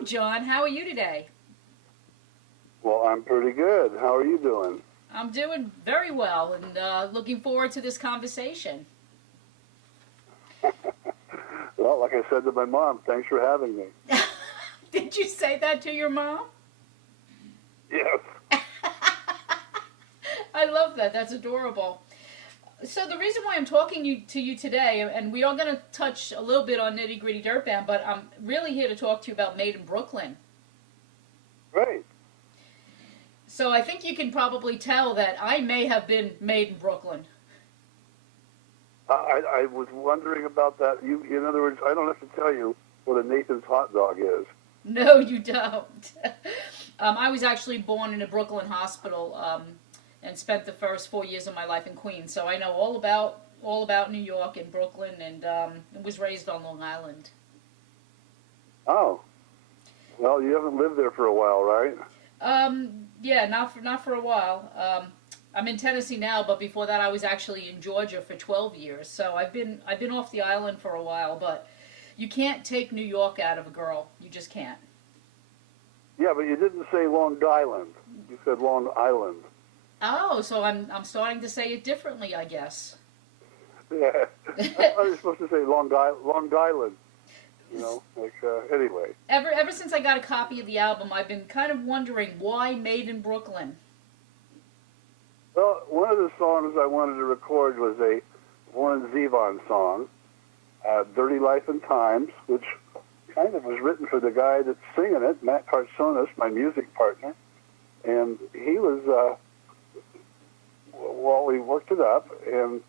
Hello, John. How are you today? Well, I'm pretty good. How are you doing? I'm doing very well and looking forward to this conversation. Well, like I said to my mom, thanks for having me. Did you say that to your mom? Yes. I love that. That's adorable. So the reason why I'm talking to you today, and we are going to touch a little bit on Nitty Gritty Dirt Band, but I'm really here to talk to you about Made in Brooklyn. Great. So I think you can probably tell that I may have been made in Brooklyn. I was wondering about that. In other words, I don't have to tell you what a Nathan's hot dog is. No, you don't. I was actually born in a Brooklyn hospital and spent the first 4 years of my life in Queens, so I know all about New York and Brooklyn, and was raised on Long Island. Oh. Well, you haven't lived there for a while, right? Yeah, not for a while. I'm in Tennessee now, but before that, I was actually in Georgia for 12 years. So I've been off the island for a while, but you can't take New York out of a girl. You just can't. Yeah, but you didn't say Long Island. You said Long Island. Oh, so I'm starting to say it differently, I guess. Yeah. I thought you were supposed to say Long Island. Anyway. Ever since I got a copy of the album, I've been kind of wondering why Made in Brooklyn. Well, one of the songs I wanted to record was a Warren Zevon song, Dirty Life and Times, which kind of was written for the guy that's singing it, Matt Carsonis, my music partner. And he was, we worked it up, and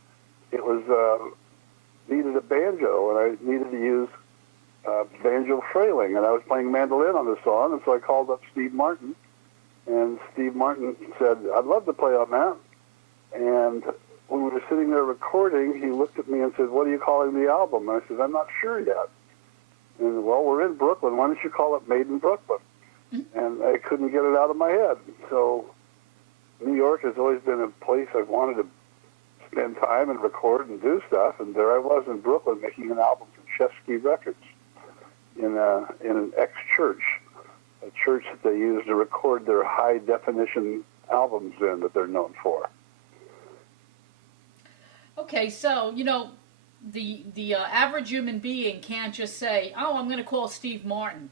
it was, needed a banjo, and I needed to use banjo frailing, and I was playing mandolin on the song, and so I called up Steve Martin, and Steve Martin said, I'd love to play on that. And when we were sitting there recording, he looked at me and said, what are you calling the album? And I said, I'm not sure yet. And, well, we're in Brooklyn. Why don't you call it Made in Brooklyn? And I couldn't get it out of my head. So New York has always been a place I've wanted to spend time and record and do stuff, and there I was in Brooklyn making an album for Chesky Records in an ex-church, a church that they use to record their high-definition albums in that they're known for. Okay, so, the average human being can't just say, oh, I'm going to call Steve Martin.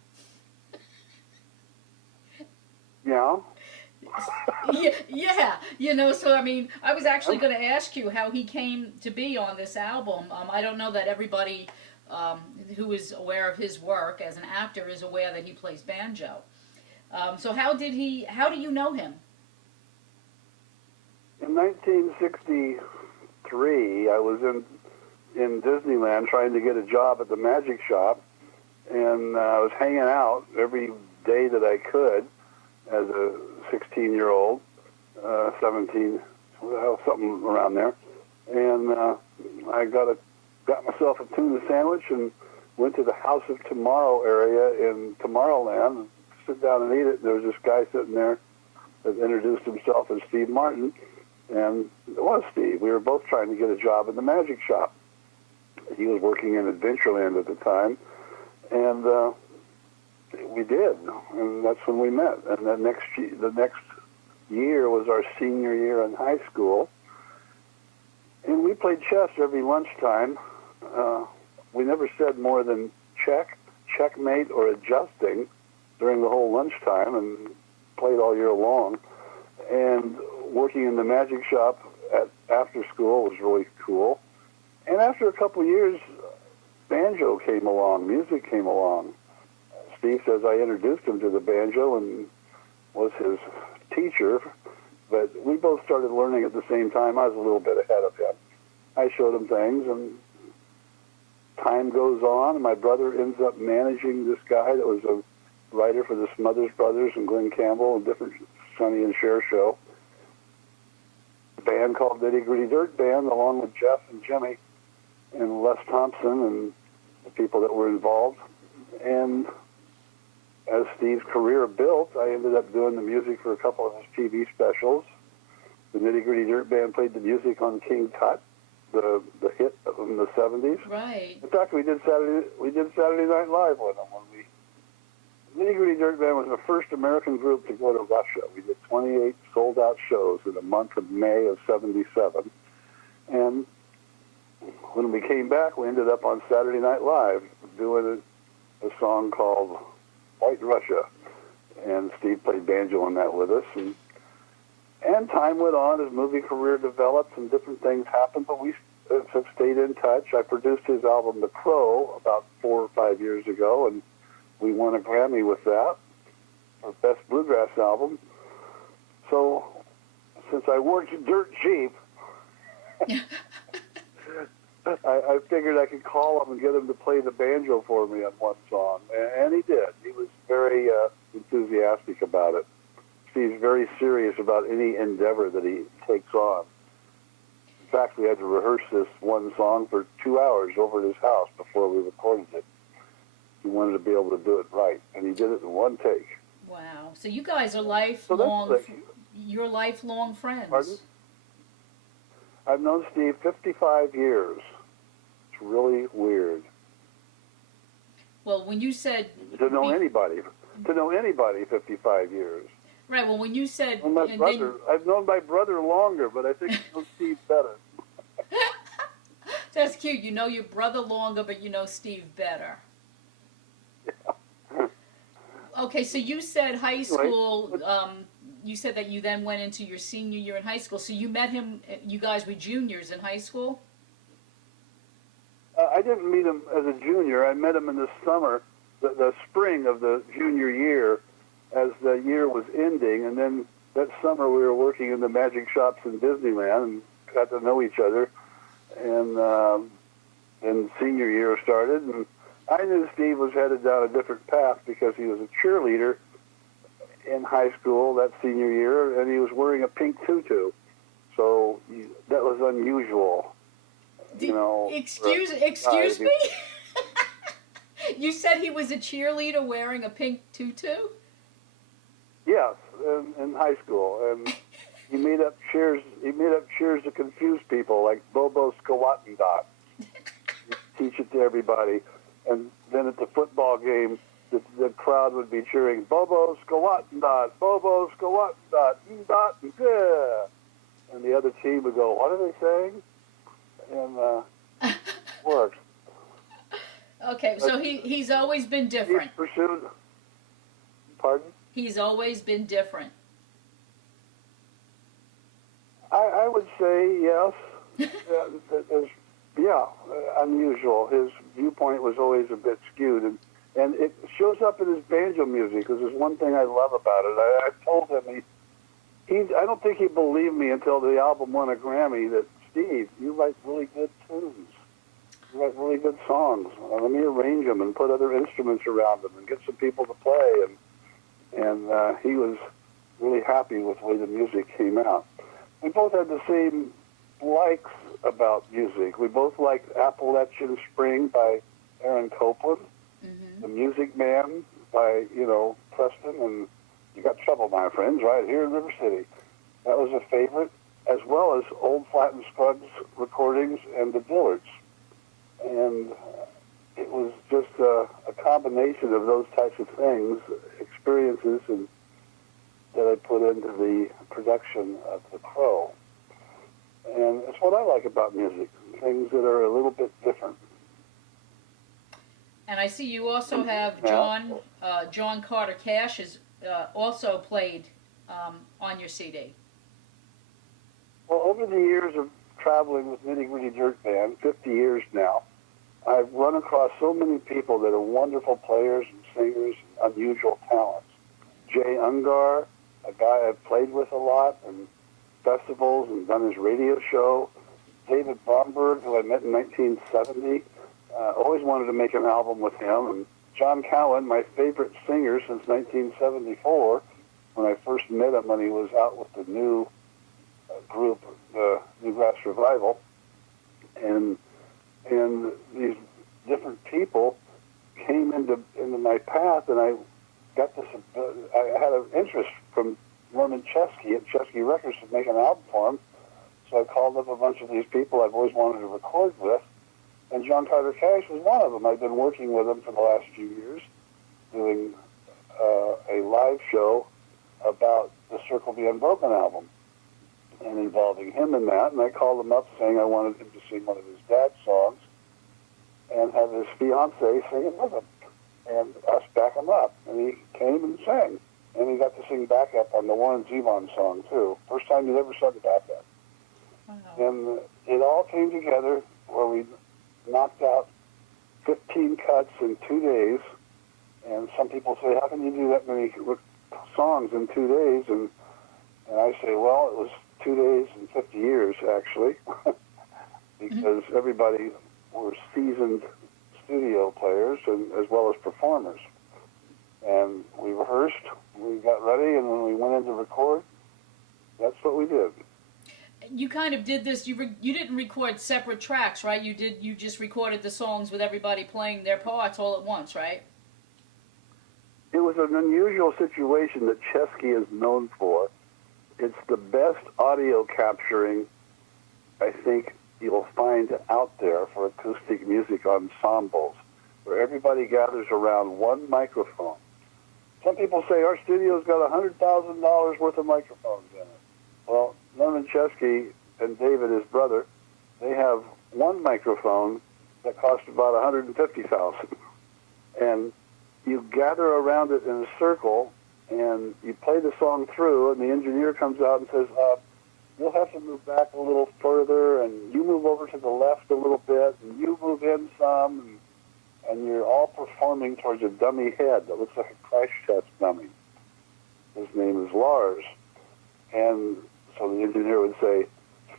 Yeah. Yeah, so I mean, I was actually going to ask you how he came to be on this album. I don't know that everybody who is aware of his work as an actor is aware that he plays banjo. So how do you know him? In 1963, I was in Disneyland trying to get a job at the magic shop, and I was hanging out every day that I could as a 16-year-old, 17, something around there. And I got myself a tuna sandwich and went to the House of Tomorrow area in Tomorrowland and sit down and eat it. There was this guy sitting there that introduced himself as Steve Martin, and it was Steve. We were both trying to get a job in the magic shop. He was working in Adventureland at the time, and we did, and that's when we met. And the next year was our senior year in high school, and we played chess every lunchtime. We never said more than checkmate, or adjusting during the whole lunchtime, and played all year long. And working in the magic shop after school was really cool. And after a couple of years, banjo came along, music came along. Steve says I introduced him to the banjo and was his teacher, but we both started learning at the same time. I was a little bit ahead of him. I showed him things, and time goes on, and my brother ends up managing this guy that was a writer for the Smothers Brothers and Glenn Campbell and different Sonny and Cher show. A band called Nitty Gritty Dirt Band, along with Jeff and Jimmy and Les Thompson and the people that were involved. And as Steve's career built, I ended up doing the music for a couple of his TV specials. The Nitty Gritty Dirt Band played the music on King Tut, the hit from the 70s. Right. In fact, we did Saturday Night Live with them when we Nitty Gritty Dirt Band was the first American group to go to Russia. We did 28 sold-out shows in the month of May of '77. And when we came back, we ended up on Saturday Night Live doing a song called White Russia. And Steve played banjo on that with us. And time went on, his movie career developed and different things happened, but we have stayed in touch. I produced his album, The Crow, about 4 or 5 years ago, and we won a Grammy with that, for Best Bluegrass Album. So, since I worked dirt cheap, I figured I could call him and get him to play the banjo for me on one song, and he did. He was very enthusiastic about it. He's very serious about any endeavor that he takes on. In fact, we had to rehearse this one song for 2 hours over at his house before we recorded it. He wanted to be able to do it right, and he did it in one take. Wow. So you guys are lifelong, you're lifelong friends. Pardon? I've known Steve 55 years. It's really weird. Well, when you said... To know anybody 55 years. Right, well, when you said... Well, my brother, I've known my brother longer, but I think I know Steve better. That's cute. You know your brother longer, but you know Steve better. Yeah. Okay, so you said high school, you said that you then went into your senior year in high school, so you met him, you guys were juniors in high school? I didn't meet him as a junior. I met him in the summer, the spring of the junior year, as the year was ending, and then that summer we were working in the magic shops in Disneyland and got to know each other, and senior year started, and I knew Steve was headed down a different path because he was a cheerleader in high school that senior year, and he was wearing a pink tutu, so that was unusual. Excuse me? You said he was a cheerleader wearing a pink tutu? Yes, in high school, and he made up cheers. He made up cheers to confuse people, like Bobo Skawatendot. Teach it to everybody, and then at the football game, the crowd would be cheering Bobo Skawatendot, Bobo Skawatendot, dot and yeah, and the other team would go, "What are they saying?" And worked. Okay, so he's always been different. He's pursued. Pardon? He's always been different. I would say yes. Unusual. His viewpoint was always a bit skewed, and it shows up in his banjo music, because there's one thing I love about it. I told him, I don't think he believed me until the album won a Grammy, that, Steve, you write really good tunes. You write really good songs. Let me arrange them and put other instruments around them and get some people to play. And he was really happy with the way the music came out. We both had the same likes about music. We both liked Appalachian Spring by Aaron Copland, The Music Man by, Preston, and You Got Trouble, My Friends, right here in River City. That was a favorite, as well as Old Flat and Scruggs recordings and the Dillards. And it was just a combination of those types of things, experiences, and that I put into the production of The Crow. And it's what I like about music, things that are a little bit different. And I see you also have John Carter Cash has also played on your CD. Well, over the years of traveling with Nitty Gritty Dirt Band, 50 years now, I've run across so many people that are wonderful players and singers and unusual talents. Jay Ungar, a guy I've played with a lot and festivals and done his radio show. David Bromberg, who I met in 1970. Always wanted to make an album with him. And John McEuen, my favorite singer since 1974, when I first met him when he was out with the new group, the Newgrass Revival. And these different people came into my path, and I got this. I had an interest from Norman Chesky at Chesky Records to make an album for him. So I called up a bunch of these people I've always wanted to record with, and John Carter Cash was one of them. I've been working with him for the last few years, doing a live show about the Circle the Unbroken album and involving him in that. And I called him up saying I wanted him to sing one of his dad's songs and have his fiancée sing it with him and us back him up. And he came and sang. And he got to sing backup on the Warren Zevon song, too. First time he'd ever sung the backup. Wow. And it all came together where we knocked out 15 cuts in 2 days. And some people say, how can you do that many songs in 2 days? And I say, well, it was 2 days and 50 years, actually, because everybody were seasoned studio players and as well as performers. And we rehearsed, we got ready, and when we went in to record, that's what we did. You kind of did this. You didn't record separate tracks, right? You just recorded the songs with everybody playing their parts all at once, right? It was an unusual situation that Chesky is known for. It's the best audio capturing I think you'll find out there for acoustic music ensembles, where everybody gathers around one microphone. Some people say our studio's got $100,000 worth of microphones in it. Well, Norman Chesky and David, his brother, they have one microphone that costs about $150,000, and you gather around it in a circle, and you play the song through, and the engineer comes out and says, you'll have to move back a little further, and you move over to the left a little bit, and you move in some, and you're all performing towards a dummy head that looks like a crash test dummy. His name is Lars. And so the engineer would say,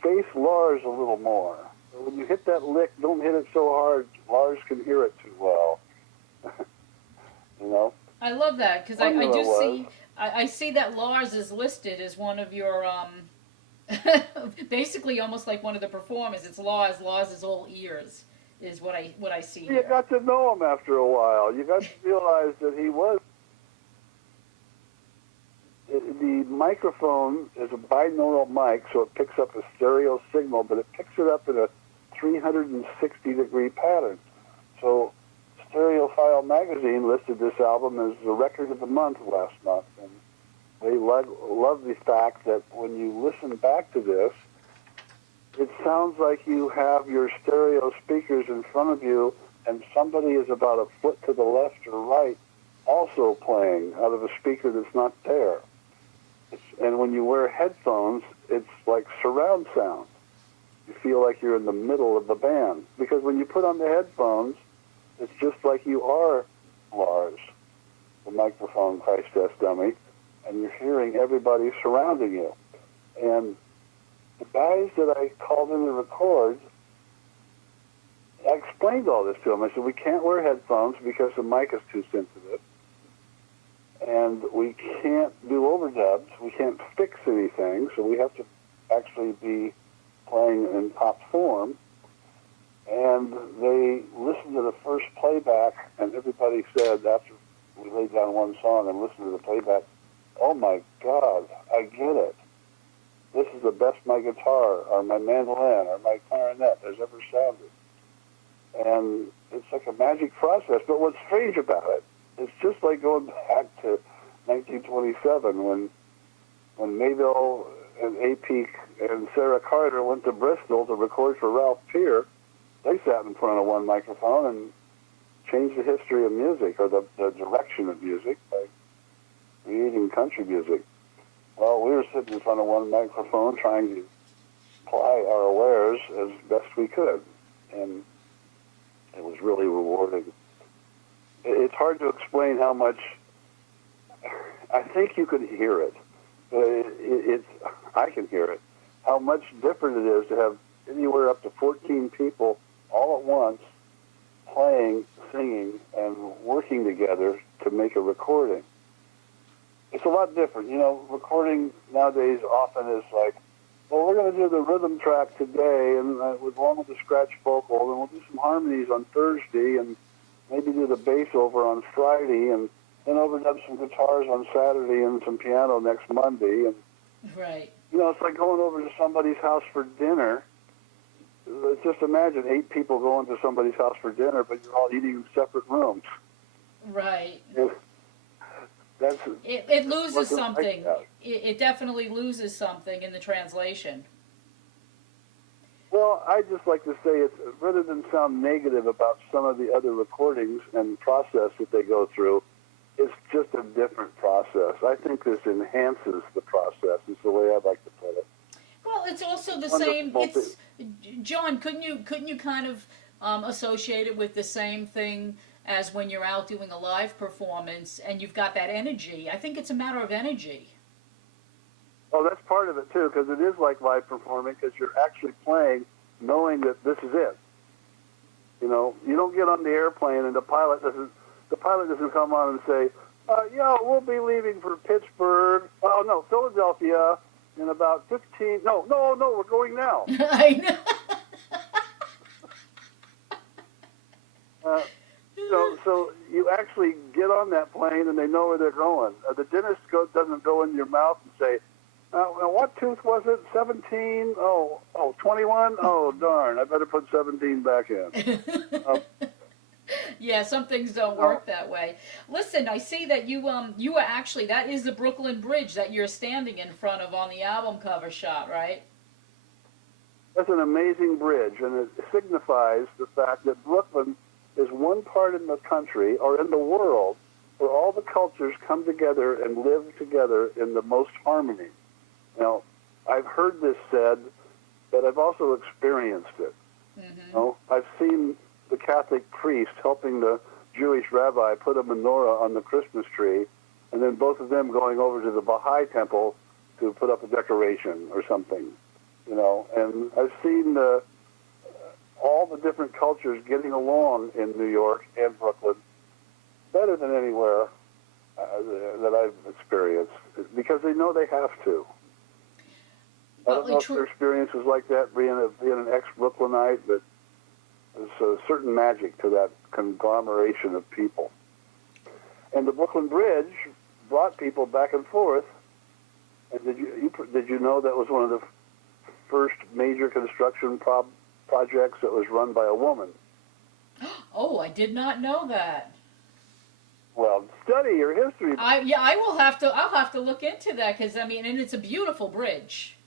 face Lars a little more. When you hit that lick, don't hit it so hard, Lars can hear it too well. You know? I love that, because I see that Lars is listed as one of your, basically almost like one of the performers. It's Lars. Lars is all ears, is what I see here. You got to know him after a while. You got to realize that he was. The microphone is a binaural mic, so it picks up a stereo signal, but it picks it up in a 360-degree pattern. So Stereophile magazine listed this album as the record of the month last month, and they love the fact that when you listen back to this, it sounds like you have your stereo speakers in front of you, and somebody is about a foot to the left or right also playing out of a speaker that's not there. And when you wear headphones, it's like surround sound. You feel like you're in the middle of the band. Because when you put on the headphones, it's just like you are Lars, the microphone crash test dummy, and you're hearing everybody surrounding you. And the guys that I called in to record, I explained all this to them. I said, we can't wear headphones because the mic is too sensitive. And we can't do overdubs. We can't fix anything, so we have to actually be playing in top form. And they listened to the first playback, and everybody said, after we laid down one song and listened to the playback, oh my God, I get it. This is the best my guitar or my mandolin or my clarinet has ever sounded. And it's like a magic process. But what's strange about it, it's just like going back to 1927 when Maybelle and A-Peak and Sarah Carter went to Bristol to record for Ralph Peer. They sat in front of one microphone and changed the history of music, or the direction of music, by creating country music. Well, we were sitting in front of one microphone trying to apply our wares as best we could, and it was really rewarding. It's hard to explain how much. I think you can hear it. I can hear it. How much different it is to have anywhere up to 14 people all at once playing, singing, and working together to make a recording. It's a lot different. You know, recording nowadays often is like, well, we're going to do the rhythm track today, and along with the scratch vocal, and we'll do some harmonies on Thursday, and maybe do the bass over on Friday, and then overdub some guitars on Saturday and some piano next Monday. And, right. You know, it's like going over to somebody's house for dinner. Just imagine 8 people going to somebody's house for dinner, but you're all eating in separate rooms. Right. That's It loses wasn't like something. that. It definitely loses something in the translation. Well, I just like to say it's rather than sound negative about some of the other recordings and process that they go through, it's just a different process. I think this enhances the process. Is the way I'd like to put it. Well, it's also the Wonderful same. It's John. Couldn't you kind of associate it with the same thing as when you're out doing a live performance and you've got that energy? I think it's a matter of energy. Oh, that's part of it too, because it is like live performing, because you're actually playing, knowing that this is it. You know, you don't get on the airplane and the pilot doesn't come on and say, yeah, we'll be leaving for Pittsburgh. Oh no, Philadelphia in about 15. No, we're going now. I know. So you actually get on that plane and they know where they're going. The dentist doesn't go in your mouth and say, what tooth was it? 17? Oh, 21? Oh, darn, I better put 17 back in. Yeah, some things don't work that way. Listen, I see that you are actually, that is the Brooklyn Bridge that you're standing in front of on the album cover shot, right? That's an amazing bridge, and it signifies the fact that Brooklyn is one part in the country or in the world where all the cultures come together and live together in the most harmony. Now, I've heard this said, but I've also experienced it. Mm-hmm. You know, I've seen the Catholic priest helping the Jewish rabbi put a menorah on the Christmas tree, and then both of them going over to the Baha'i temple to put up a decoration or something. You know, and I've seen all the different cultures getting along in New York and Brooklyn better than anywhere that I've experienced, because they know they have to. I don't know if your experience was like that, being an ex-Brooklynite, but there's a certain magic to that conglomeration of people. And the Brooklyn Bridge brought people back and forth. And did you know that was one of the first major construction projects that was run by a woman? Oh, I did not know that. Well, study your history. I'll have to look into that, because I mean, and it's a beautiful bridge.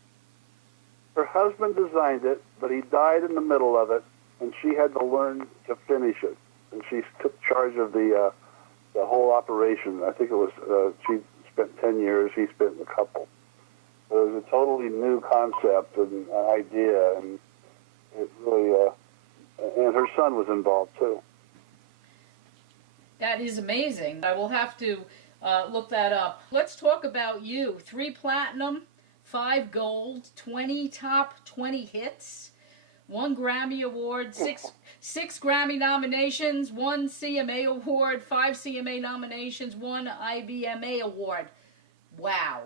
Her husband designed it, but he died in the middle of it, and she had to learn to finish it. And she took charge of the whole operation. I think it was she spent 10 years. He spent a couple. It was a totally new concept and idea, and it really. And her son was involved too. That is amazing. I will have to look that up. Let's talk about you. 3 platinum, 5 gold, 20 top 20 hits, 1 Grammy Award, 6 Grammy nominations, 1 CMA Award, 5 CMA nominations, 1 IBMA Award. Wow.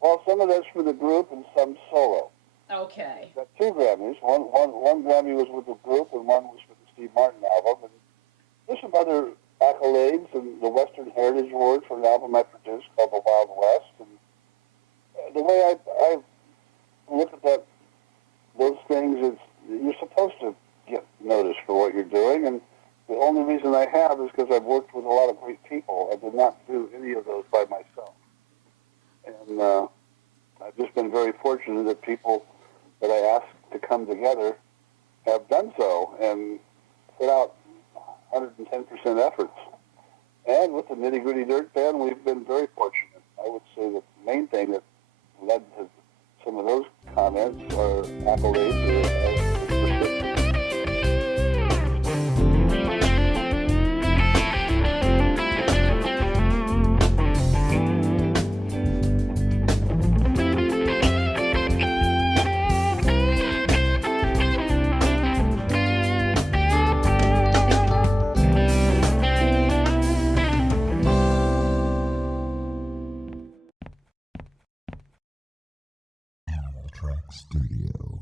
Well, some of that's for the group and some solo. Okay. Got 2 Grammys. One Grammy was with the group and one was for the Steve Martin album. And there's some other accolades, and the Western Heritage Award for an album I produced called The Wild West. And the way I look at those things is you're supposed to get noticed for what you're doing, and the only reason I have is because I've worked with a lot of great people. I did not do any of those by myself. And I've just been very fortunate that people that I asked to come together have done so and put out 110% efforts. And with the Nitty Gritty Dirt Band, we've been very fortunate. I would say that the main thing that led to some of those comments or accolades Track Studio.